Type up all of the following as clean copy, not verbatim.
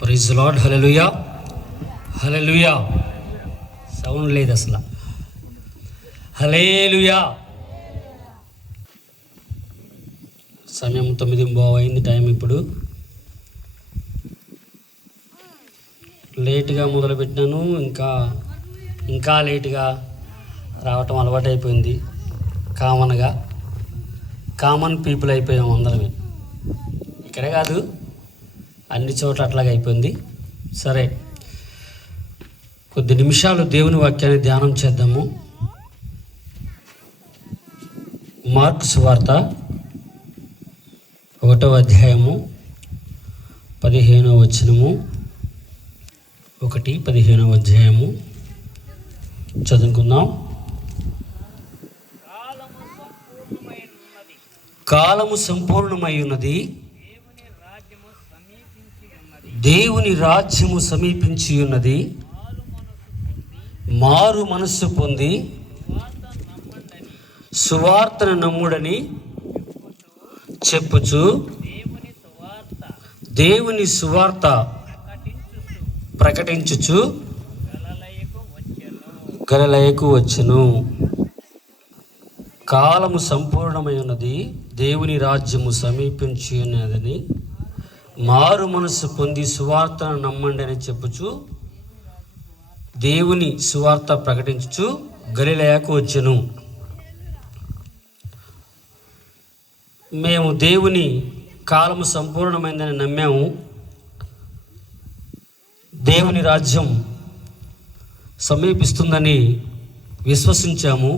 Praise the lord. Hallelujah, hallelujah. Sound లేదు అసలు. హల్లెలూయా. సమయం 9:15 అయింది టైం. ఇప్పుడు లేట్గా మొదలుపెట్టినాను, ఇంకా లేట్గా రావటం అలవాటైపోయింది. కామన్ పీపుల్ అయిపోయాం అందరం. ఇక్కడే కాదు, అన్ని చోట్ల అట్లాగే అయిపోయింది. సరే, కొద్ది నిమిషాలు దేవుని వాక్యాన్ని ధ్యానం చేద్దాము. మార్కు సువార్త 1వ అధ్యాయము 15వ వచనము. 1:15వ అధ్యాయము చదువుకుందాం. కాలము సంపూర్ణమై ఉన్నది, దేవుని రాజ్యము సమీపించి ఉన్నది. మారు మనస్సు పొంది సువార్తను నమ్ముడని చెప్పుచు దేవుని సువార్త ప్రకటించుచు గలిలయకు వచ్చెను. కాలము సంపూర్ణమై ఉన్నది, దేవుని రాజ్యము సమీపించి ఉన్నదని మారు మనస్సు పొంది సువార్తను నమ్మండి అని చెప్పుచు దేవుని సువార్త ప్రకటించుచు గలిలయకు వచ్చెను. మేము దేవుని కాలము సంపూర్ణమైందని నమ్మాము. దేవుని రాజ్యం సమీపిస్తుందని విశ్వసించాము.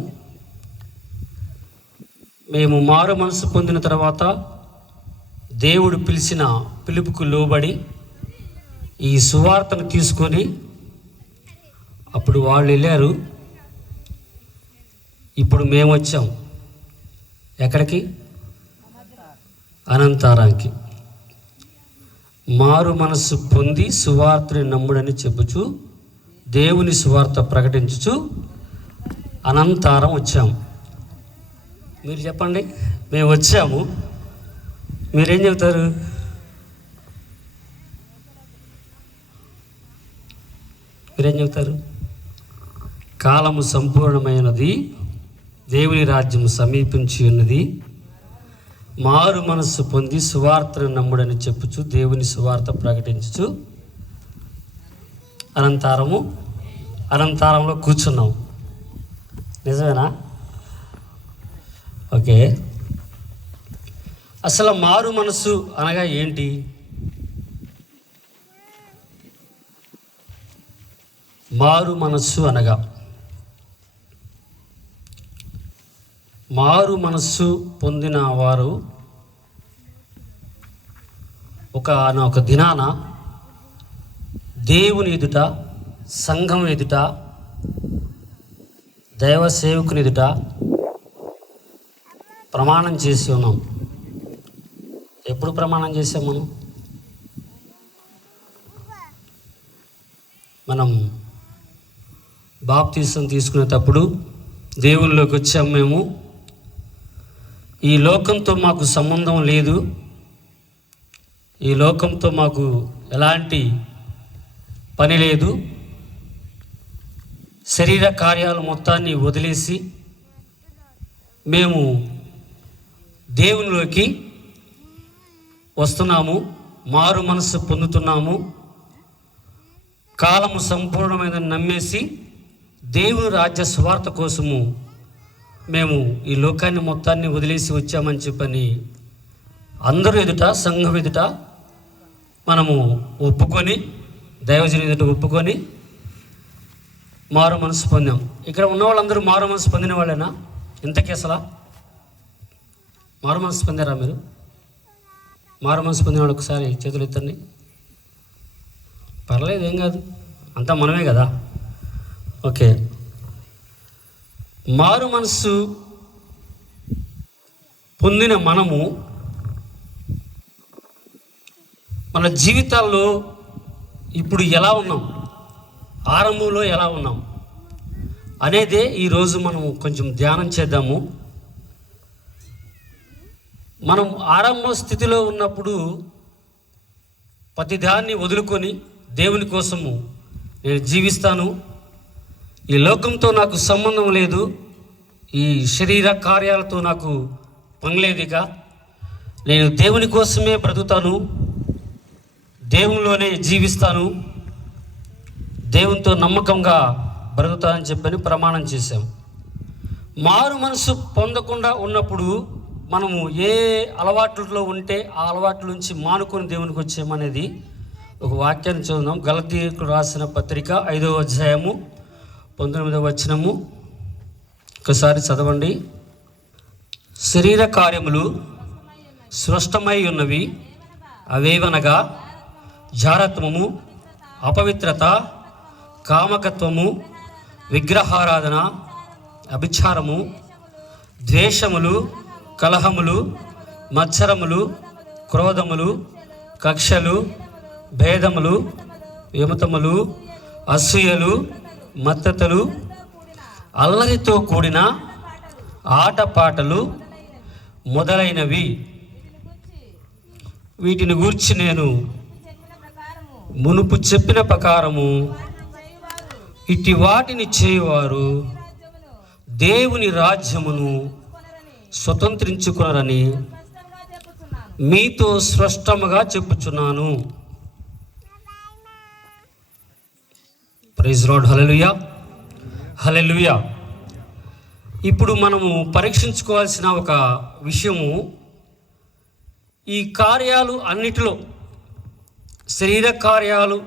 మేము మారు మనసు పొందిన తర్వాత దేవుడు పిలిచిన పిలుపుకు లోబడి ఈ సువార్తను తీసుకొని అప్పుడు వాళ్ళు వెళ్ళారు. ఇప్పుడు మేము వచ్చాం. ఎక్కడికి? అనంతారానికి. మారు మనస్సు పొంది సువార్తని నమ్ముడని చెప్పుచు దేవుని సువార్త ప్రకటించుచు అనంతారం వచ్చాము. మీరు చెప్పండి, మేము వచ్చాము. మీరేం చెబుతారు? కాలము సంపూర్ణమైనది, దేవుని రాజ్యము సమీపించి ఉన్నది, మారు మనస్సు పొంది సువార్తను నమ్ముడని చెప్పుచు దేవుని సువార్త ప్రకటించుచు అనంతారంలో కూర్చున్నాం. నిజమేనా? ఓకే. అసలు మారు మనస్సు అనగా ఏంటి? మారు మనస్సు అనగా, మారు మనస్సు పొందిన వారు ఒక దినాన దేవుని ఎదుట, సంఘం ఎదుట, దైవ సేవకుని ఎదుట ప్రమాణం చేసి ఉన్నాం. ఎప్పుడు ప్రమాణం చేసాం? మనం బాప్తీసం తీసుకునేటప్పుడు దేవునిలోకి వచ్చాము. మేము ఈ లోకంతో మాకు సంబంధం లేదు, ఈ లోకంతో మాకు ఎలాంటి పని లేదు, శరీర కార్యాలు మొత్తాన్ని వదిలేసి మేము దేవునిలోకి వస్తున్నాము, మారు మనస్సు పొందుతున్నాము. కాలము సంపూర్ణమైనదని నమ్మేసి దేవుని రాజ్య స్వార్థ కోసము మేము ఈ లోకాన్ని మొత్తాన్ని వదిలేసి వచ్చామని చెప్పని అందరూ ఎదుట, సంఘం ఎదుట మనము ఒప్పుకొని, దైవజనుని ఎదుట ఒప్పుకొని మారు మనసు పొందాం. ఇక్కడ ఉన్న వాళ్ళందరూ మారు మనసు పొందిన వాళ్ళేనా? ఇంతకీ అసలు మారు మనసు పొందారా మీరు? మారు మనసు పొందిన వాళ్ళు ఒకసారి చేతులు ఎత్తండి. పర్లేదు, ఏం కాదు, అంతా మనమే కదా. ఓకే. మారు మనస్సు పొందిన మనము మన జీవితాల్లో ఇప్పుడు ఎలా ఉన్నాం, ఆరంభంలో ఎలా ఉన్నాం అనేదే ఈరోజు మనం కొంచెం ధ్యానం చేద్దాము. మనం ఆరంభ స్థితిలో ఉన్నప్పుడు ప్రతిదాన్ని వదులుకొని దేవుని కోసము నేను జీవిస్తాను. ఈ లోకంతో నాకు సంబంధం లేదు, ఈ శరీర కార్యాలతో నాకు పనిలేదిక. నేను దేవుని కోసమే బ్రతుకుతాను, దేవునిలోనే జీవిస్తాను, దేవునితో నమ్మకంగా బ్రతుకుతానని చెప్పని ప్రమాణం చేశాం. మారు మనసు పొందకుండా ఉన్నప్పుడు మనము ఏ అలవాట్లలో ఉంటే ఆ అలవాట్ల నుంచి మానుకొని దేవునికి వచ్చామనేది ఒక వాక్యాన్ని చదువుదాం. గలతీయులకు రాసిన పత్రిక 5వ అధ్యాయము 19వ వచనము ఒకసారి చదవండి. శరీర కార్యములు స్పష్టమై ఉన్నవి, అవేవనగా జారత్వము, అపవిత్రత, కామకత్వము, విగ్రహారాధన, అభిచారము, ద్వేషములు, కలహములు, మత్సరములు, క్రోధములు, కక్షలు, భేదములు, విమతములు, అసూయలు, మత్తతులు, అల్లరితో కూడిన ఆటపాటలు మొదలైనవి. వీటిని గూర్చి నేను మునుపు చెప్పిన ప్రకారము ఇట్టి వాటిని చేయువారు దేవుని రాజ్యమును స్వతంత్రించుకున్నారని మీతో స్పష్టముగా చెప్పుచున్నాను. Praise Lord. Hallelujah, hallelujah. ఇప్పుడు మనము పరీక్షించుకోవాల్సిన ఒక విషయము, ఈ కార్యాలు అన్నిటిలో, శరీర కార్యాలు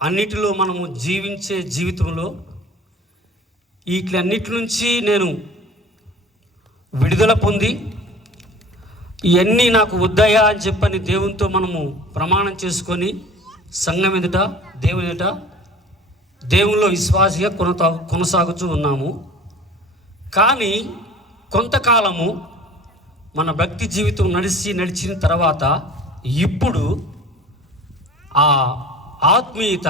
అన్నిటిలో మనము జీవించే జీవితంలో వీటన్నిటి నుంచి నేను విడుదల పొంది ఇవన్నీ నాకు వద్దయా అని చెప్పని దేవునితో మనము ప్రమాణం చేసుకొని సంఘం ఎదుట, దేవుని ఎదుట, దేవునిలో విశ్వాసిగా కొనసాగుతూ ఉన్నాము. కానీ కొంతకాలము మన భక్తి జీవితం నడిచిన తర్వాత ఇప్పుడు ఆ ఆత్మీయత,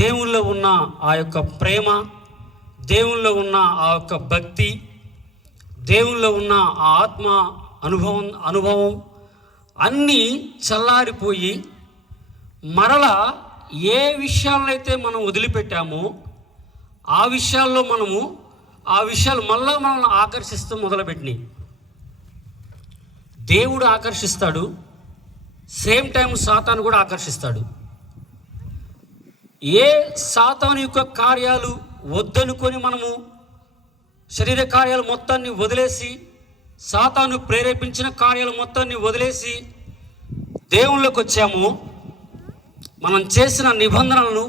దేవునిలో ఉన్న ఆ యొక్క ప్రేమ, దేవునిలో ఉన్న ఆ యొక్క భక్తి, దేవునిలో ఉన్న ఆ ఆత్మ అనుభవం అన్నీ చల్లారిపోయి మరలా ఏ విషయాలైతే మనం వదిలిపెట్టామో ఆ విషయాల్లో ఆ విషయాలు మళ్ళా మనల్ని ఆకర్షిస్తూ మొదలుపెట్టినాయి. దేవుడు ఆకర్షిస్తాడు, సేమ్ టైం సాతాను కూడా ఆకర్షిస్తాడు. ఏ సాతాను యొక్క కార్యాలు వద్దనుకొని మనము శరీర కార్యాలు మొత్తాన్ని వదిలేసి, సాతాను ప్రేరేపించిన కార్యాలు మొత్తాన్ని వదిలేసి దేవుళ్ళకి వచ్చాము, మనం చేసిన నిబంధనలను,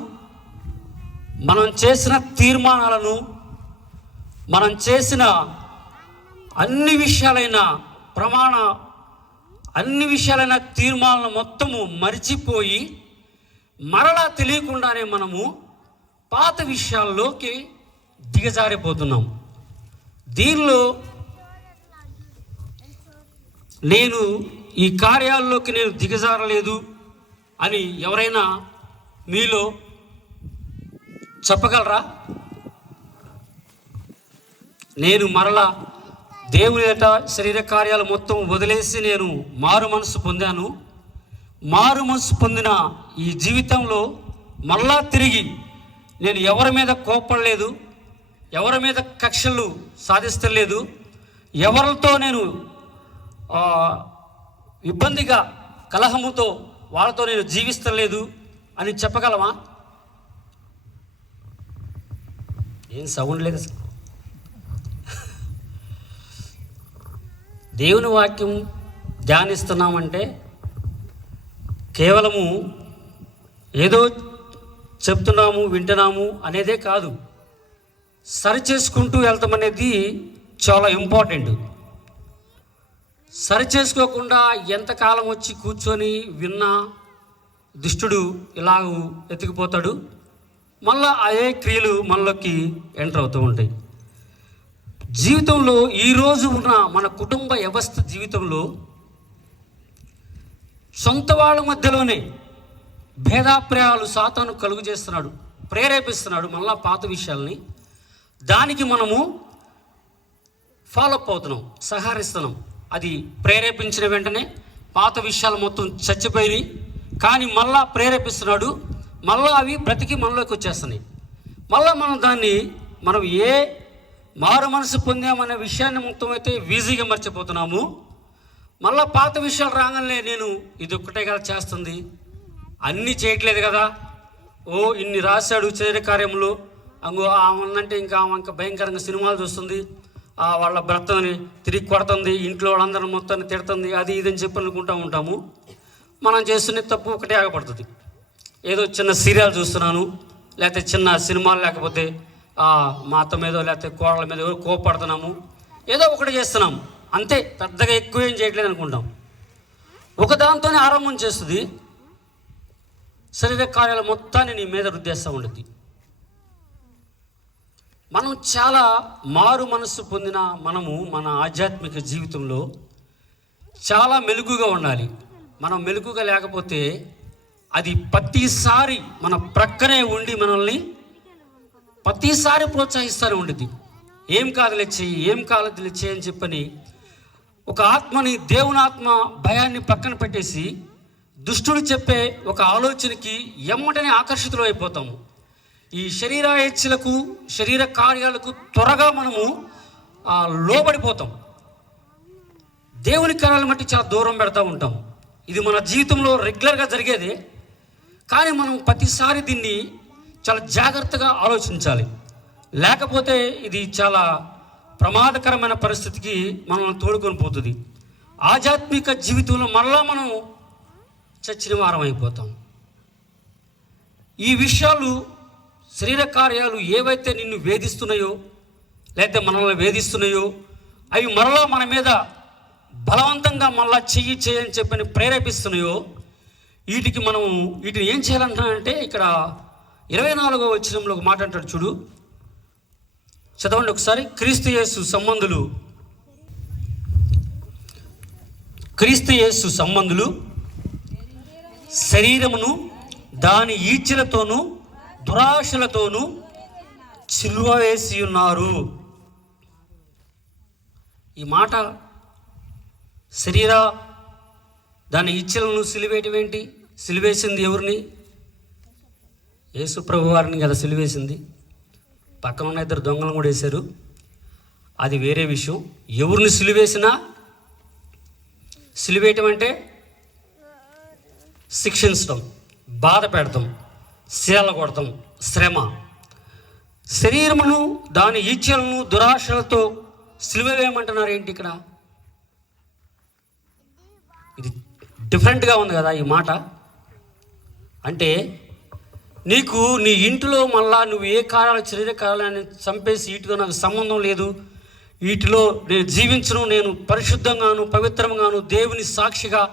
మనం చేసిన తీర్మానాలను, మనం చేసిన అన్ని విషయాలైన తీర్మానాలను మొత్తము మరిచిపోయి మరలా తెలియకుండానే మనము పాత విషయాల్లోకి దిగజారిపోతున్నాం. దీనిలో నేను ఈ కార్యాల్లోకి నేను దిగజారలేదు అని ఎవరైనా మీలో చెప్పగలరా? నేను మరలా దేవుని ఎదుట శరీర కార్యాలు మొత్తం వదిలేసి నేను మారు మనసు పొందాను. మారు మనసు పొందిన ఈ జీవితంలో మళ్ళా తిరిగి నేను ఎవరి మీద కోపడలేదు, ఎవరి మీద కక్షలు సాధిస్తలేదు, ఎవరితో నేను ఇబ్బందిగా కలహముతో వాళ్ళతో నేను జీవిస్తలేదు అని చెప్పగలమా? ఏం సౌండ్ లేదు. దేవుని వాక్యం ధ్యానిస్తున్నామంటే కేవలము ఏదో చెప్తున్నాము, వింటున్నాము అనేదే కాదు, సరి చేసుకుంటూ వెళ్తాం అనేది చాలా ఇంపార్టెంట్. సరి చేసుకోకుండా ఎంతకాలం వచ్చి కూర్చొని విన్నా దుష్టుడు ఇలాగూ ఎత్తుకుపోతాడు, మళ్ళా అదే క్రియలు మనలోకి ఎంటర్ అవుతూ ఉంటాయి. జీవితంలో ఈరోజు ఉన్న మన కుటుంబ వ్యవస్థ జీవితంలో సొంత వాళ్ళ మధ్యలోనే భేదాప్రాయాలు సాతాను కలుగు చేస్తున్నాడు, ప్రేరేపిస్తున్నాడు మళ్ళా పాత విషయాల్ని. దానికి మనము ఫాలోఅప్ అవుతున్నాం, సహకరిస్తున్నాం. అది ప్రేరేపించిన వెంటనే పాత విషయాలు మొత్తం చచ్చిపోయి కానీ మళ్ళా ప్రేరేపిస్తున్నాడు, మళ్ళా అవి బ్రతికి మనలోకి వచ్చేస్తున్నాయి. మళ్ళా మనం ఏ మారు మనసు పొందామనే విషయాన్ని మొత్తం అయితే ఈజీగా మర్చిపోతున్నాము. మళ్ళా పాత విషయాలు రాగానే నేను ఇది ఒక్కటే కదా చేస్తుంది, అన్నీ చేయట్లేదు కదా, ఇన్ని రాశాడు శరీర కార్యములు, ఆమె ఇంకా భయంకరంగా సినిమాలు చూస్తుంది, వాళ్ళ భర్తని తిరిగి కొడుతుంది, ఇంట్లో వాళ్ళందరిని మొత్తాన్ని తిడుతుంది, అది ఇదని చెప్పి అనుకుంటూ ఉంటాము. మనం చేస్తున్న తప్పు ఒకటే ఆగపడుతుంది. ఏదో చిన్న సీరియల్ చూస్తున్నాను, లేకపోతే చిన్న సినిమాలు, లేకపోతే మా అత్త మీదో లేకపోతే కోడల మీద ఎవరు కోపడుతున్నాము, ఏదో ఒకటి చేస్తున్నాము అంతే, పెద్దగా ఎక్కువ ఏం చేయట్లేదు అనుకుంటాం. ఒకదాంతోనే ఆరంభం చేస్తుంది, శరీర కార్యాల మొత్తాన్ని నీ మీద రుద్దేస్తూ ఉంటుంది. మనం చాలా మారు మనస్సు పొందిన మనము మన ఆధ్యాత్మిక జీవితంలో చాలా మెలుగుగా ఉండాలి. మనం మెలుగుగా లేకపోతే అది ప్రతిసారి మన ప్రక్కనే ఉండి మనల్ని ప్రతిసారి ప్రోత్సహిస్తూనే ఉంటుంది. ఏం కాదులే చెయ్యి, ఏం కాదులే చెయ్యి అని చెప్పని ఒక ఆత్మని, దేవుని ఆత్మ భయాన్ని పక్కన పెట్టేసి దుష్టుడు చెప్పే ఒక ఆలోచనకి ఎమ్మటనే ఆకర్షితులు అయిపోతాము. ఈ శరీర హెచ్చులకు, శరీర కార్యాలకు త్వరగా మనము లోబడిపోతాం. దేవుని కార్యాలను బట్టి చాలా దూరం పెడతా ఉంటాం. ఇది మన జీవితంలో రెగ్యులర్గా జరిగేది, కానీ మనం ప్రతిసారి దీన్ని చాలా జాగ్రత్తగా ఆలోచించాలి. లేకపోతే ఇది చాలా ప్రమాదకరమైన పరిస్థితికి మనల్ని తోడుకొని పోతుంది. ఆధ్యాత్మిక జీవితంలో మరలా మనం చచ్చిన వారం అయిపోతాం. ఈ విషయాలు, శరీర కార్యాలు ఏవైతే నిన్ను వేధిస్తున్నాయో లేకపోతే మనల్ని వేధిస్తున్నాయో అవి మరలా మన మీద బలవంతంగా మళ్ళా చెయ్యని చెప్పని ప్రేరేపిస్తున్నాయో వీటిని ఏం చేయాలంటున్నానంటే, ఇక్కడ 24వ వచనంలో ఒక మాట అంటాడు చూడు, చదవండి ఒకసారి. క్రీస్తు యేసు సంబంధులు శరీరమును దాని ఈచ్ఛలతోనూ దురాశలతోనూ సిలువ వేసి ఉన్నారు. ఈ మాట దాని ఇచ్చలను సిలువేయటం ఏంటి? సిలువేసింది ఎవరిని? యేసు ప్రభు వారిని కదా సిలువేసింది. పక్కన ఉన్న 2 దొంగలను కూడా వేశారు, అది వేరే విషయం. ఎవరిని సిలువేసినా, సిలువేయటం అంటే శిక్షించడం, బాధ పెడతాం, శీల కొడతాం, శ్రమ. శరీరమును దాని ఈచ్ఛలను దురాశలతో సిలువ వేయమంటున్నారు ఏంటి ఇక్కడ? ఇది డిఫరెంట్గా ఉంది కదా ఈ మాట. అంటే నీకు నీ ఇంటిలో మళ్ళా నువ్వు ఏ కార్యాలు, శరీర కార్యాలను చంపేసి వీటితో నాకు సంబంధం లేదు, వీటిలో నేను జీవించను, నేను పరిశుద్ధంగాను పవిత్రంగాను దేవుని సాక్షిగా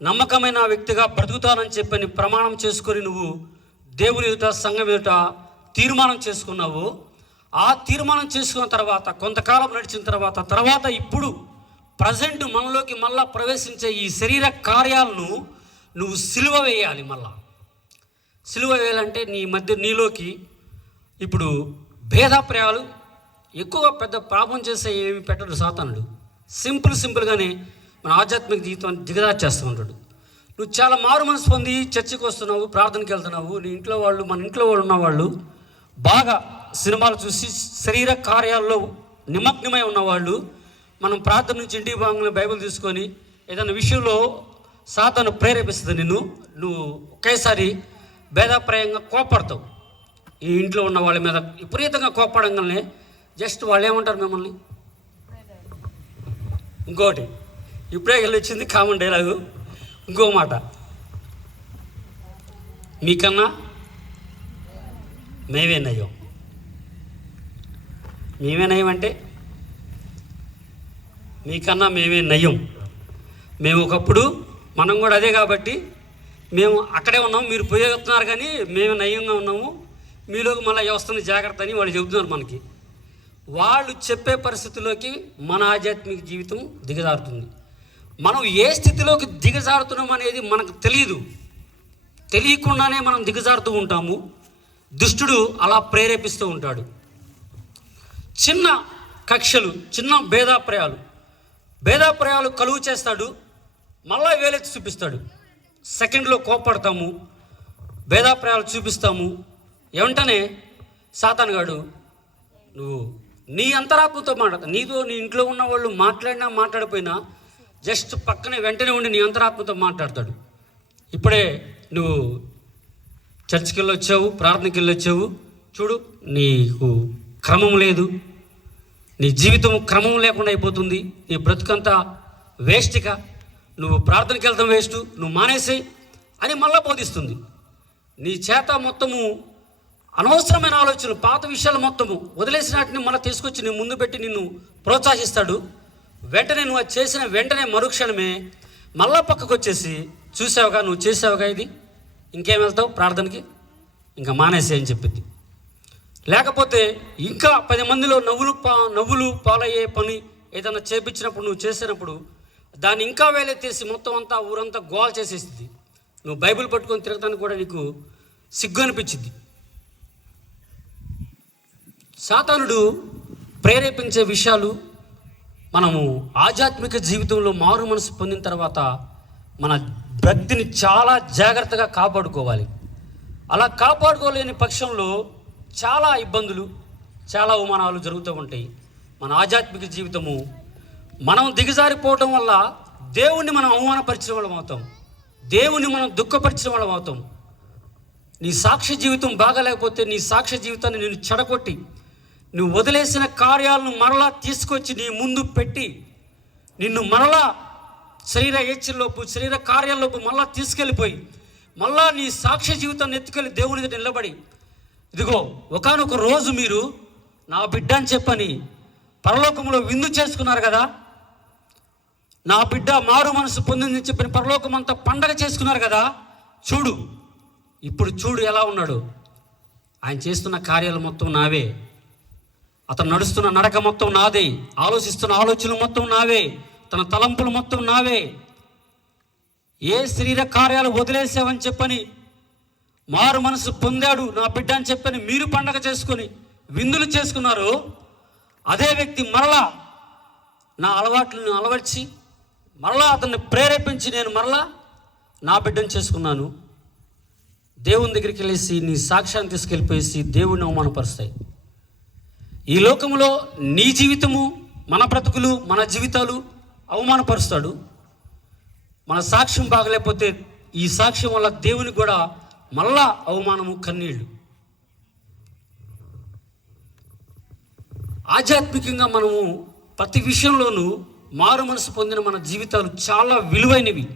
నమ్మకమైన వ్యక్తిగా బ్రతుకుతానని చెప్పని ప్రమాణం చేసుకొని నువ్వు దేవుని ఎదుట, సంఘం ఎదుట తీర్మానం చేసుకున్నావు. ఆ తీర్మానం చేసుకున్న తర్వాత కొంతకాలం నడిచిన తర్వాత ఇప్పుడు ప్రజెంట్ మనలోకి మళ్ళా ప్రవేశించే ఈ శరీర కార్యాలను నువ్వు సిలువ వేయాలి. మళ్ళా సిలువ వేయాలంటే నీలోకి ఇప్పుడు భేదాప్రాయాలు ఎక్కువ పెద్ద పాపం చేసే ఏమి పెట్టడు సాతానుడు. సింపుల్గానే మన ఆధ్యాత్మిక జీవితాన్ని దిగజార్చేస్తూ ఉంటాడు. నువ్వు చాలా మారు మనసు పొంది చర్చికి వస్తున్నావు, ప్రార్థనకి వెళ్తున్నావు, మన ఇంట్లో వాళ్ళు ఉన్నవాళ్ళు బాగా సినిమాలు చూసి శరీర కార్యాల్లో నిమగ్నమై ఉన్నవాళ్ళు, మనం ప్రార్థన నుంచి ఇంటికి బాగా బైబిల్ తీసుకొని ఏదైనా విషయంలో సాతాను ప్రేరేపిస్తుంది నువ్వు ఒకేసారి భేదాప్రాయంగా కోపడతావు. ఈ ఇంట్లో ఉన్న వాళ్ళ మీద విపరీతంగా కోపడంగానే జస్ట్ వాళ్ళు ఏమంటారు మిమ్మల్ని, ఇంకోటి ఇప్పుడే వచ్చింది కామన్ డైలాగు, ఇంకో మాట, మీకన్నా మేమే నయ్యం. మేమే నయం అంటే మీకన్నా మేమే నయం. మేము ఒకప్పుడు మనం కూడా అదే కాబట్టి మేము అక్కడే ఉన్నాము, మీరు పోయేస్తున్నారు కానీ మేము నయంగా ఉన్నాము, మీలోకి మళ్ళీ వస్తుంది జాగ్రత్త అని వాళ్ళు చెబుతున్నారు మనకి. వాళ్ళు చెప్పే పరిస్థితుల్లోకి మన ఆధ్యాత్మిక జీవితం దిగజారుతుంది. మనం ఏ స్థితిలోకి దిగజారుతున్నాం అనేది మనకు తెలియకుండానే మనం దిగజారుతూ ఉంటాము. దుష్టుడు అలా ప్రేరేపిస్తూ ఉంటాడు. చిన్న కక్షలు, చిన్న భేదాప్రాయాలు కలుగు చేస్తాడు, మళ్ళా వేలెత్తి చూపిస్తాడు. సెకండ్లో కోప్పడతాము, భేదాభిప్రాయాలు చూపిస్తాము. వెంటనే సాతాను గాడు నువ్వు నీ అంతరాత్మతో నీతో నీ ఇంట్లో ఉన్న వాళ్ళు మాట్లాడినా మాట్లాడిపోయినా జస్ట్ పక్కనే వెంటనే ఉండి నీ అంతరాత్మతో మాట్లాడతాడు. ఇప్పుడే నువ్వు చర్చికి వెళ్ళొచ్చావు, ప్రార్థనకి వెళ్ళొచ్చావు, చూడు నీకు క్రమం లేదు, నీ జీవితం క్రమం లేకుండా అయిపోతుంది, నీ బ్రతుకంతా వేస్ట్గా, నువ్వు ప్రార్థనకి వెళ్తాం వేస్ట్, నువ్వు మానేసేయి అని మళ్ళా బోధిస్తుంది. నీ చేత మొత్తము అనవసరమైన ఆలోచనలు, పాత విషయాలు మొత్తము వదిలేసిన వాటిని మళ్ళీ తీసుకొచ్చి నీ ముందు పెట్టి నిన్ను ప్రోత్సహిస్తాడు. వెంటనే నువ్వు అది చేసిన వెంటనే మరుక్షణమే మళ్ళా పక్కకు వచ్చేసి చూసావుగా, నువ్వు చేసావుగా, ఇది ఇంకేం వెళ్తావు ప్రార్థనకి, ఇంకా మానేసే అని చెప్పింది. లేకపోతే ఇంకా 10 మందిలో నవ్వులు పాలయ్యే పని ఏదైనా చేపించినప్పుడు, నువ్వు చేసినప్పుడు దాన్ని ఇంకా వేలెత్తేసి మొత్తం అంతా ఊరంతా గోల్ చేసేస్తుంది. నువ్వు బైబిల్ పట్టుకొని తిరగడానికి కూడా నీకు సిగ్గు అనిపించింది. సాతానుడు ప్రేరేపించే విషయాలు మనము ఆధ్యాత్మిక జీవితంలో మారు మనసు పొందిన తర్వాత మన భక్తిని చాలా జాగ్రత్తగా కాపాడుకోవాలి. అలా కాపాడుకోలేని పక్షంలో చాలా ఇబ్బందులు, చాలా అవమానాలు జరుగుతూ ఉంటాయి. మన ఆధ్యాత్మిక జీవితము మనం దిగజారిపోవడం వల్ల దేవుణ్ణి మనం అవమానపరిచిన వాళ్ళం అవుతాం, దేవుని మనం దుఃఖపరిచిన వాళ్ళం అవుతాం. నీ సాక్ష్య జీవితం బాగాలేకపోతే నీ సాక్ష్య జీవితాన్ని నేను చెడగొట్టి నువ్వు వదిలేసిన కార్యాలను మరలా తీసుకొచ్చి నీ ముందు పెట్టి నిన్ను మరలా శరీర ఏచ్ఛలోపు, శరీర కార్యాల్లోపు మళ్ళా తీసుకెళ్ళిపోయి మళ్ళా నీ సాక్ష్య జీవితాన్ని ఎత్తుకెళ్ళి దేవుని దగ్గర నిలబడి, ఇదిగో ఒకానొక రోజు మీరు నా బిడ్డ అని చెప్పని పరలోకంలో విందు చేసుకున్నారు కదా, నా బిడ్డ మారు మనసు పొందిందని చెప్పిన పరలోకం అంతా పండగ చేసుకున్నారు కదా, చూడు ఇప్పుడు చూడు ఎలా ఉన్నాడు. ఆయన చేస్తున్న కార్యాలు మొత్తం నావే, అతను నడుస్తున్న నడక మొత్తం నాదే, ఆలోచిస్తున్న ఆలోచనలు మొత్తం నావే, తన తలంపులు మొత్తం నావే. ఏ శరీర కార్యాలు వదిలేసావని చెప్పని మారు మనసు పొందాడు నా బిడ్డ అని చెప్పని మీరు పండగ చేసుకొని విందులు చేసుకున్నారు. అదే వ్యక్తి మరలా నా అలవాట్లను అలవర్చి మరలా అతన్ని ప్రేరేపించి నేను మరలా నా బిడ్డను చేసుకున్నాను. దేవుని దగ్గరికి వెళ్ళేసి నీ సాక్ష్యాన్ని తీసుకెళ్ళిపోయేసి దేవుడిని అవమానపరుస్తాయి. ఈ లోకంలో నీ జీవితము, మన బ్రతుకులు, మన జీవితాలు అవమానపరుస్తాడు. మన సాక్ష్యం బాగలేకపోతే ఈ సాక్ష్యం వల్ల దేవునికి కూడా మళ్ళా అవమానము, కన్నీళ్ళు. ఆధ్యాత్మికంగా మనము ప్రతి విషయంలోనూ మారు మనసు పొందిన మన జీవితాలు చాలా విలువైనవి.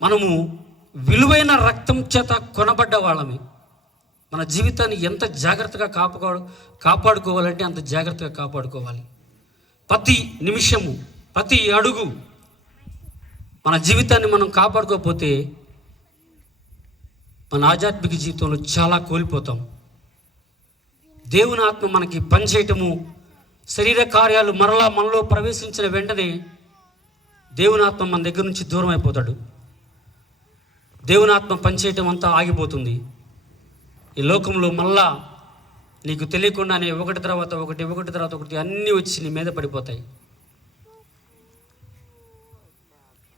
మనము విలువైన రక్తం చేత కొనబడ్డ వాళ్ళమే. మన జీవితాన్ని ఎంత జాగ్రత్తగా కాపాడుకోవాలంటే అంత జాగ్రత్తగా కాపాడుకోవాలి. ప్రతి నిమిషము, ప్రతి అడుగు మన జీవితాన్ని మనం కాపాడుకోకపోతే మన ఆధ్యాత్మిక జీవితంలో చాలా కోల్పోతాం. దేవుని ఆత్మ మనకి పనిచేయటము, శరీర కార్యాలు మరలా మనలో ప్రవేశించిన వెంటనే దేవుని ఆత్మ మన దగ్గర నుంచి దూరం అయిపోతాడు. దేవుని ఆత్మ పనిచేయటం అంతా ఆగిపోతుంది. ఈ లోకంలో మళ్ళా నీకు తెలియకుండానే ఒకటి తర్వాత ఒకటి అన్నీ వచ్చి నీ మీద పడిపోతాయి.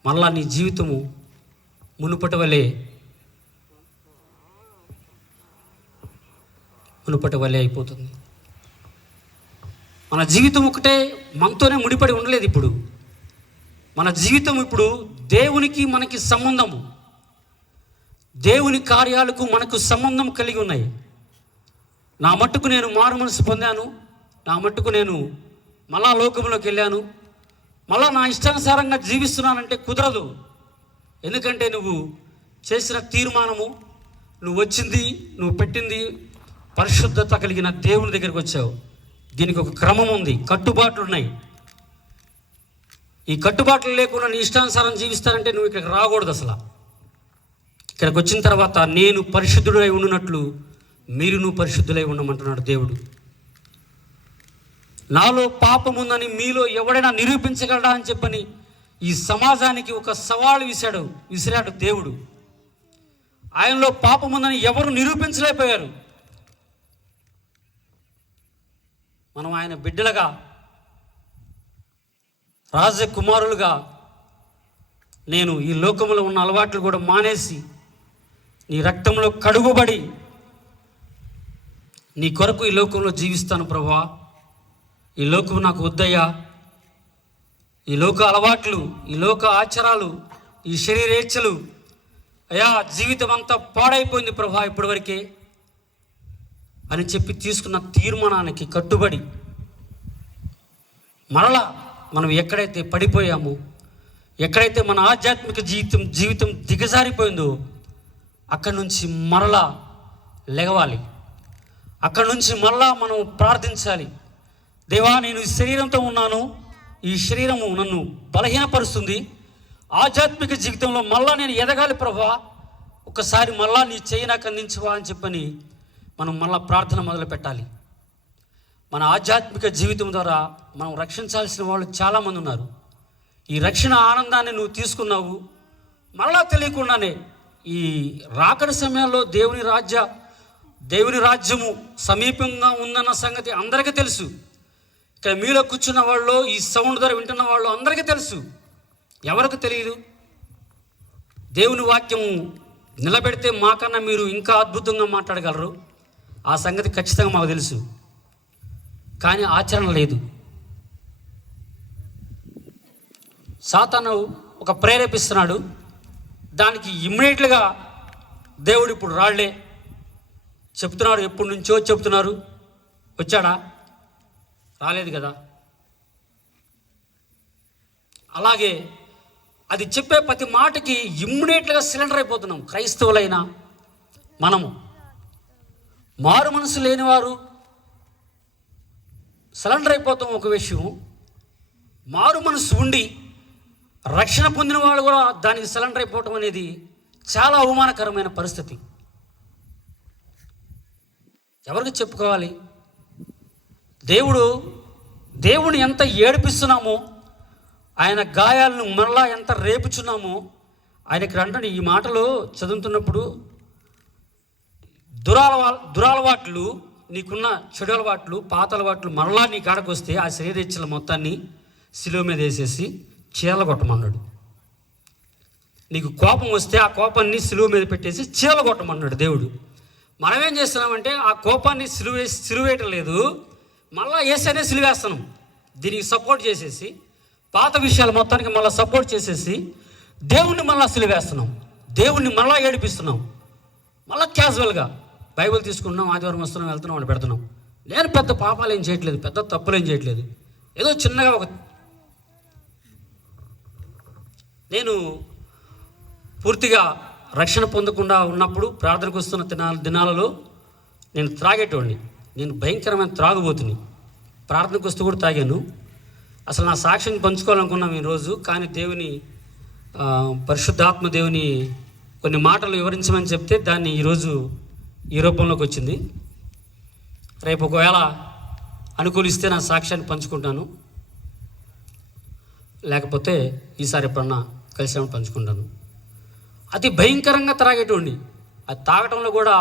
మళ్ళా నీ జీవితము మునుపటి వలె అయిపోతుంది. మన జీవితం ఒకటే మనతోనే ముడిపడి ఉండలేదు. ఇప్పుడు మన జీవితం ఇప్పుడు దేవునికి మనకి సంబంధము, దేవుని కార్యాలకు మనకు సంబంధం కలిగి ఉన్నాయి. నా మట్టుకు నేను మారు మనసు పొందాను, నా మట్టుకు నేను మళ్ళా లోకంలోకి వెళ్ళాను, మళ్ళా నా ఇష్టానుసారంగా జీవిస్తున్నానంటే కుదరదు. ఎందుకంటే నువ్వు చేసిన తీర్మానము, నువ్వు వచ్చింది, నువ్వు పెట్టింది పరిశుద్ధత కలిగిన దేవుని దగ్గరికి వచ్చావు. దీనికి ఒక క్రమం ఉంది, కట్టుబాట్లు ఉన్నాయి. ఈ కట్టుబాట్లు లేకుండా నీ ఇష్టానుసారం జీవిస్తానంటే నువ్వు ఇక్కడికి రాకూడదు. అసలు ఇక్కడికి వచ్చిన తర్వాత నేను పరిశుద్ధుడై ఉండునట్లు మీరును పరిశుద్ధులై ఉండమంటున్నాడు దేవుడు. నాలో పాపం ఉందని మీలో ఎవడైనా నిరూపించగలడా అని చెప్పని ఈ సమాజానికి ఒక సవాలు విసిరాడు దేవుడు. ఆయనలో పాపం ఉందని ఎవరు నిరూపించలేకపోయారు. మనం ఆయన బిడ్డలుగా, రాజకుమారులుగా నేను ఈ లోకంలో ఉన్న అలవాట్లు కూడా మానేసి నీ రక్తంలో కడుగుబడి నీ కొరకు ఈ లోకంలో జీవిస్తాను ప్రభువా. ఈ లోకం నాకు వద్దయ్యా. ఈ లోక అలవాట్లు, ఈ లోక ఆచారాలు, ఈ శరీరేచ్ఛలు, అయ్యా జీవితం అంతా పాడైపోయింది ప్రభువా ఇప్పటివరకే అని చెప్పి తీసుకున్న తీర్మానానికి కట్టుబడి మరలా మనం ఎక్కడైతే పడిపోయామో, ఎక్కడైతే మన ఆధ్యాత్మిక జీవితం దిగజారిపోయిందో అక్కడి నుంచి మరలా లెగవాలి. అక్కడి నుంచి మరలా మనం ప్రార్థించాలి. దేవా, నేను ఈ శరీరంతో ఉన్నాను, ఈ శరీరము నన్ను బలహీనపరుస్తుంది. ఆధ్యాత్మిక జీవితంలో మళ్ళా నేను ఎదగాలి ప్రభువా, ఒకసారి మళ్ళా నీ చెయ్యి నాకు అందించవా అని చెప్పని మనం మళ్ళా ప్రార్థన మొదలు పెట్టాలి. మన ఆధ్యాత్మిక జీవితం ద్వారా మనం రక్షించాల్సిన వాళ్ళు చాలామంది ఉన్నారు. ఈ రక్షణ ఆనందాన్ని నువ్వు తీసుకున్నావు, మళ్ళా తెలియకుండానే ఈ రాకడ సమయాల్లో దేవుని రాజ్యము సమీపంగా ఉందన్న సంగతి అందరికీ తెలుసు. ఇక్కడ మీలో కూర్చున్న వాళ్ళు, ఈ సౌండ్ ద్వారా వింటున్న వాళ్ళు అందరికీ తెలుసు. ఎవరికి తెలియదు? దేవుని వాక్యము నిలబెడితే మాకన్నా మీరు ఇంకా అద్భుతంగా మాట్లాడగలరు, ఆ సంగతి ఖచ్చితంగా మాకు తెలుసు. కానీ ఆచరణ లేదు. సాతాను ఒక ప్రేరేపిస్తున్నాడు, దానికి ఇమ్మీడియట్గా దేవుడు ఇప్పుడు రాళ్లే చెప్తున్నాడు. ఎప్పటి నుంచో చెప్తున్నారు, వచ్చాడా? రాలేదు కదా. అలాగే అది చెప్పే ప్రతి మాటకి ఇమ్మీడియట్గా సిలిండర్ అయిపోతున్నాం. క్రైస్తవులైనా మనము మారు మనసు లేనివారు సిలిండర్ అయిపోతాం. ఒక విషయం, మారు మనసు ఉండి రక్షణ పొందిన వాళ్ళు కూడా దానికి సిలిండర్ అయిపోవటం అనేది చాలా అవమానకరమైన పరిస్థితి. ఎవరికి చెప్పుకోవాలి? దేవుని ఎంత ఏడిపిస్తున్నామో, ఆయన గాయాలను మరలా ఎంత రేపుచున్నామో, ఆయనకి రండి. ఈ మాటలు చదువుతున్నప్పుడు దురలవాట్లు, నీకున్న చెడు అలవాట్లు, పాత అలవాట్లు మరలా నీ కాడకు వస్తే ఆ శరీరేచ్ఛల మొత్తాన్ని శిలువ మీద వేసేసి చీలగొట్టమన్నాడు. నీకు కోపం వస్తే ఆ కోపాన్ని శిలువ మీద పెట్టేసి చీలగొట్టమన్నాడు దేవుడు. మనమేం చేస్తున్నామంటే ఆ కోపాన్ని సిలువేయటం లేదు, మళ్ళా ఏసైనా సిలువేస్తున్నాం. దీనికి సపోర్ట్ చేసేసి పాత విషయాల మొత్తానికి మళ్ళీ సపోర్ట్ చేసేసి దేవుణ్ణి మళ్ళీ సిలువేస్తున్నాం, దేవుణ్ణి మళ్ళీ ఏడిపిస్తున్నాం. మళ్ళీ క్యాజువల్గా బైబిల్ తీసుకున్నాం, ఆదివారం వస్తున్నాం, వెళ్తున్నాం అని పెడుతున్నాం. నేను పెద్ద పాపాలు ఏం చేయట్లేదు, పెద్ద తప్పులు ఏం చేయట్లేదు. ఏదో చిన్నగా నేను పూర్తిగా రక్షణ పొందకుండా ఉన్నప్పుడు ప్రార్థనకు వస్తున్న దినాలలో నేను త్రాగేటోడిని. నేను భయంకరమైన త్రాగుబోతుని. ప్రార్థనకు వస్తూ కూడా తాగాను. అసలు నా సాక్ష్యాన్ని పంచుకోవాలనుకున్నాం ఈరోజు, కానీ పరిశుద్ధాత్మ దేవుని కొన్ని మాటలు వివరించమని చెప్తే దాన్ని ఈరోజు ఈ రూపంలోకి వచ్చింది. రేపు ఒకవేళ అనుకూలిస్తే నా సాక్ష్యాన్ని పంచుకుంటాను, లేకపోతే ఈసారి ఎప్పుడన్నా కలిసామని పంచుకుంటాను. అతి భయంకరంగా త్రాగేటోండి. అది తాగటంలో కూడా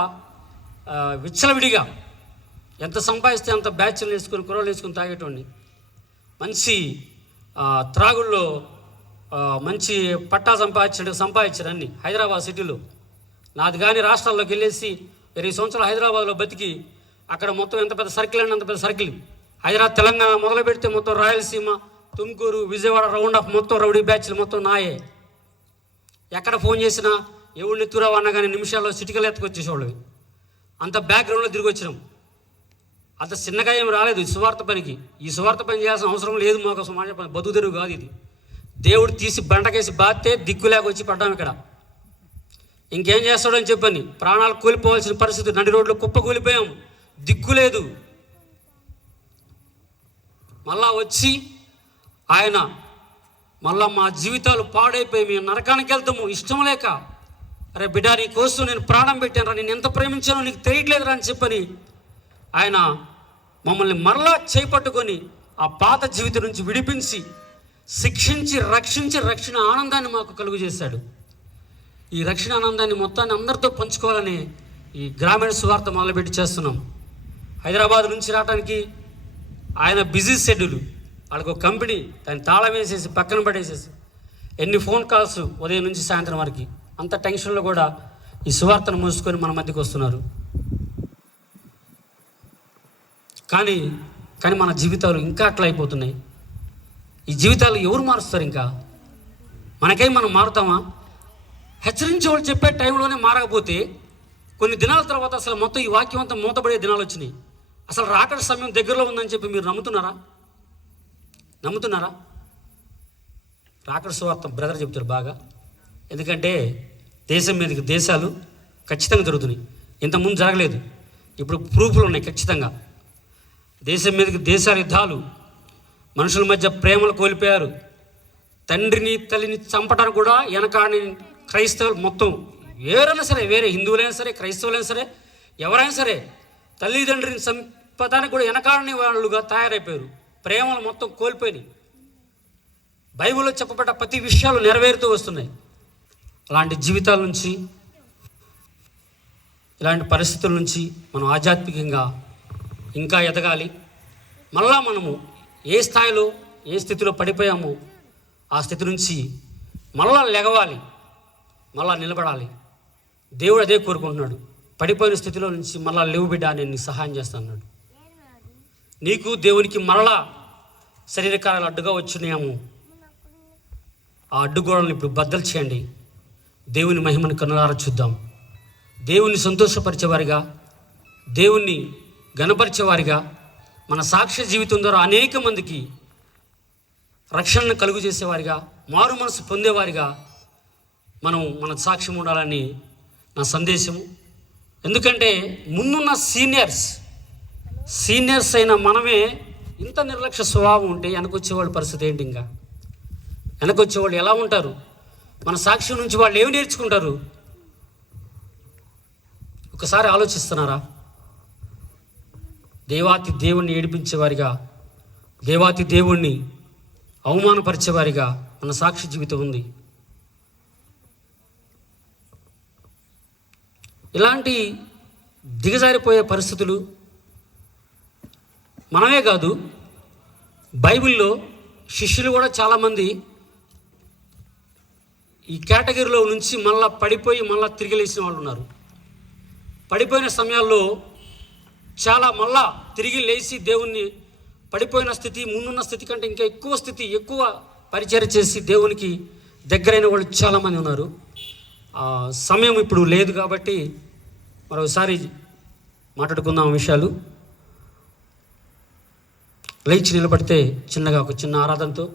విచ్చలవిడిగా ఎంత సంపాదిస్తే అంత బ్యాచ్లు వేసుకొని కుర్రలు వేసుకొని తాగేటోండి. మంచి త్రాగుల్లో మంచి పట్టా సంపాదించాడు అన్ని హైదరాబాద్ సిటీలో. నాది కానీ రాష్ట్రాల్లోకి వెళ్ళేసి 20 సంవత్సరాలు హైదరాబాద్లో బతికి అక్కడ మొత్తం ఎంత పెద్ద సర్కిల్ అండి, అంత పెద్ద సర్కిల్. హైదరాబాద్ తెలంగాణ మొదలు పెడితే మొత్తం రాయలసీమ, తుమ్కూరు, విజయవాడ రౌండ్ ఆఫ్ మొత్తం రౌడీ బ్యాచ్లు మొత్తం నాయే. ఎక్కడ ఫోన్ చేసినా ఎవరిని ఎత్తురావు అన్నా కానీ నిమిషాల్లో సిటికలు ఎత్తుకొచ్చేసేవాళ్ళవి. అంత బ్యాక్గ్రౌండ్లో తిరిగి వచ్చినాం. అంత చిన్నగా ఏం రాలేదు ఈ సువార్త పనికి. ఈ సువార్త పని చేయాల్సిన అవసరం లేదు మాకు. సమాజ పని బతుకు తెరువు కాదు ఇది. దేవుడు తీసి బండకేసి బాస్తే దిక్కులేక వచ్చి పడ్డాం ఇక్కడ. ఇంకేం చేస్తాడని చెప్పని ప్రాణాలు కూలిపోవాల్సిన పరిస్థితి, నడి రోడ్లో కుప్ప కూలిపోయాం, దిక్కు లేదు. మళ్ళా వచ్చి ఆయన మళ్ళా మా జీవితాలు పాడైపోయి మేము నరకానికి వెళ్తాము ఇష్టం లేక, అరే బిడ్డ నీ కోసం నేను ప్రాణం పెట్టాను రా, నేను ఎంత ప్రేమించానో నీకు తెలియట్లేదురా అని చెప్పని ఆయన మమ్మల్ని మరలా చేపట్టుకొని ఆ పాత జీవితం నుంచి విడిపించి శిక్షించి రక్షించి రక్షణ ఆనందాన్ని మాకు కలుగు చేశాడు. ఈ రక్షణ ఆనందాన్ని మొత్తాన్ని అందరితో పంచుకోవాలని ఈ గ్రామీణ సువార్త మొదలుపెట్టి చేస్తున్నాం. హైదరాబాద్ నుంచి రావడానికి ఆయన బిజీ షెడ్యూల్, వాళ్ళకు ఒక కంపెనీ దాన్ని తాళం వేసేసి పక్కన పడేసేసి ఎన్ని ఫోన్ కాల్స్ ఉదయం నుంచి సాయంత్రం వరకు, అంత టెన్షన్లో కూడా ఈ సువార్తను మూసుకొని మన మధ్యకి వస్తున్నారు. కానీ మన జీవితాలు ఇంకా అట్లా అయిపోతున్నాయి. ఈ జీవితాలు ఎవరు మారుస్తారు? ఇంకా మనం మారుతామా? హెచ్చరించే వాళ్ళు చెప్పే టైంలోనే మారకపోతే కొన్ని దినాల తర్వాత అసలు మొత్తం ఈ వాక్యం అంతా మూతపడే దినాలు వచ్చినాయి. అసలు రాకడ సమయం దగ్గరలో ఉందని చెప్పి మీరు నమ్ముతున్నారా? రాకడ సువార్త బ్రదర్ చెప్తారు బాగా. ఎందుకంటే దేశం మీదకి దేశాలు ఖచ్చితంగా జరుగుతున్నాయి. ఇంతకుముందు జరగలేదు, ఇప్పుడు ప్రూఫ్లు ఉన్నాయి ఖచ్చితంగా. దేశం మీదకి దేశాల యుద్ధాలు, మనుషుల మధ్య ప్రేమలు కోల్పోయారు. తండ్రిని తల్లిని చంపడానికి కూడా వెనకాని క్రైస్తవులు మొత్తం ఎవరైనా సరే, వేరే హిందువులైనా సరే, క్రైస్తవులైనా సరే, ఎవరైనా సరే తల్లిదండ్రిని చంపడానికి కూడా వెనకాడని వాళ్ళుగా తయారైపోయారు. ప్రేమలు మొత్తం కోల్పోయినాయి. బైబిల్లో చెప్పబడ్డ ప్రతి విషయాలు నెరవేరుతూ వస్తున్నాయి. అలాంటి జీవితాల నుంచి, ఇలాంటి పరిస్థితుల నుంచి మనం ఆధ్యాత్మికంగా ఇంకా ఎదగాలి. మళ్ళా మనము ఏ స్థాయిలో ఏ స్థితిలో పడిపోయామో ఆ స్థితి నుంచి మళ్ళా లెగవాలి, మళ్ళా నిలబడాలి. దేవుడు అదే కోరుకుంటున్నాడు. పడిపోయిన స్థితిలో నుంచి మళ్ళా లేవు బిడ్డ, నేను నీకు సహాయం చేస్తాను. నీకు దేవునికి మరలా శరీరకారాలు అడ్డుగా వచ్చినాయేమో, ఆ అడ్డుగోడలను ఇప్పుడు బద్దలు చేయండి. దేవుని మహిమను కనులారా చూద్దాం. దేవుని సంతోషపరిచేవారిగా, దేవుణ్ణి గణపరిచేవారిగా, మన సాక్ష్య జీవితం ద్వారా అనేక మందికి రక్షణను కలుగు చేసేవారిగా, మారు మనసు పొందేవారిగా మన సాక్ష్యం ఉండాలని నా సందేశము. ఎందుకంటే ముందున్న సీనియర్స్ అయిన మనమే ఇంత నిర్లక్ష్య స్వభావం ఉంటే వెనకొచ్చేవాళ్ళ పరిస్థితి ఏంటి? ఇంకా వెనకొచ్చేవాళ్ళు ఎలా ఉంటారు? మన సాక్ష్యం నుంచి వాళ్ళు ఏమి నేర్చుకుంటారు? ఒకసారి ఆలోచిస్తున్నారా? దేవాతి దేవుణ్ణి ఏడిపించేవారిగా, దేవాతి దేవుణ్ణి అవమానపరిచేవారిగా మన సాక్షి జీవితం ఉంది. ఇలాంటి దిగజారిపోయే పరిస్థితులు మనమే కాదు, బైబిల్లో శిష్యులు కూడా చాలామంది ఈ కేటగిరీలో నుంచి మళ్ళా పడిపోయి మళ్ళా తిరిగి లేచిన వాళ్ళు ఉన్నారు. పడిపోయిన సమయాల్లో చాలా మళ్ళా తిరిగి లేచి దేవుణ్ణి, పడిపోయిన స్థితి ముందున్న స్థితి కంటే ఇంకా ఎక్కువ పరిచర్య చేసి దేవునికి దగ్గరైన వాళ్ళు చాలామంది ఉన్నారు. సమయం ఇప్పుడు లేదు కాబట్టి మరోసారి మాట్లాడుకుందాం విషయాలు. లేచి నిలబడితే చిన్నగా ఒక చిన్న ఆరాధనతో